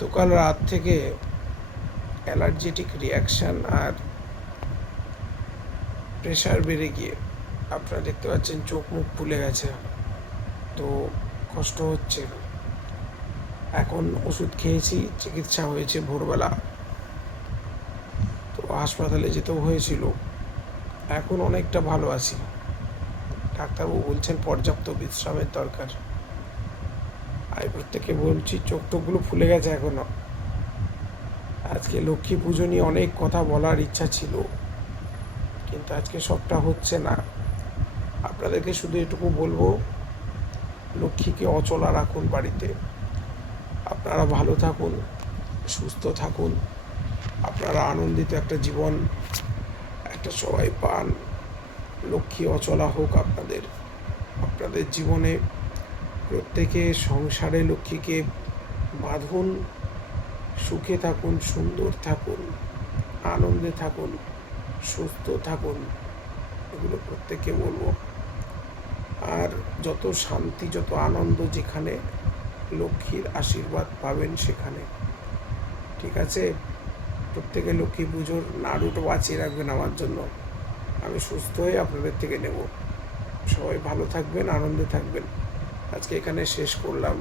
গতকাল রাত থেকে অ্যালার্জেটিক রিয়াকশান আর প্রেশার বেড়ে গিয়ে আপনারা দেখতে পাচ্ছেন চোখ মুখ ফুলে গেছে। তো কষ্ট হচ্ছে। এখন ওষুধ খেয়েছি, চিকিৎসা হয়েছে ভোরবেলা। তো হাসপাতালে যেতেও হয়েছিল। এখন অনেকটা ভালো আছি। ডাক্তারবাবু বলছেন পর্যাপ্ত বিশ্রামের দরকার। আমি প্রত্যেকে বলছি, চোখ টোকগুলো ফুলে গেছে এখনও। আজকে লক্ষ্মী পুজো নিয়ে অনেক কথা বলার ইচ্ছা ছিল, কিন্তু আজকে সবটা হচ্ছে না। আপনাদেরকে শুধু এটুকু বলব, লক্ষ্মীকে অচলা রাখুন বাড়িতে। আপনারা ভালো থাকুন, সুস্থ থাকুন, আপনারা আনন্দিত একটা জীবন, একটা সবাই পান। লক্ষ্মী অচলা হোক আপনাদের আপনাদের জীবনে প্রত্যেকে সংসারে লক্ষ্মীকে বাঁধুন, সুখে থাকুন, সুন্দর থাকুন, আনন্দে থাকুন, সুস্থ থাকুন, এগুলো প্রত্যেকে বলব। আর যত শান্তি, যত আনন্দ যেখানে, লক্ষ্মীর আশীর্বাদ পাবেন সেখানে। ঠিক আছে? প্রত্যেকে লক্ষ্মী পুজোর নাড়ুটা বাঁচিয়ে রাখবেন আমার জন্য। আমি সুস্থ হয়ে আপনাদের থেকে নেব। সবাই ভালো থাকবেন, আনন্দে থাকবেন। আজকে এখানে শেষ করলাম।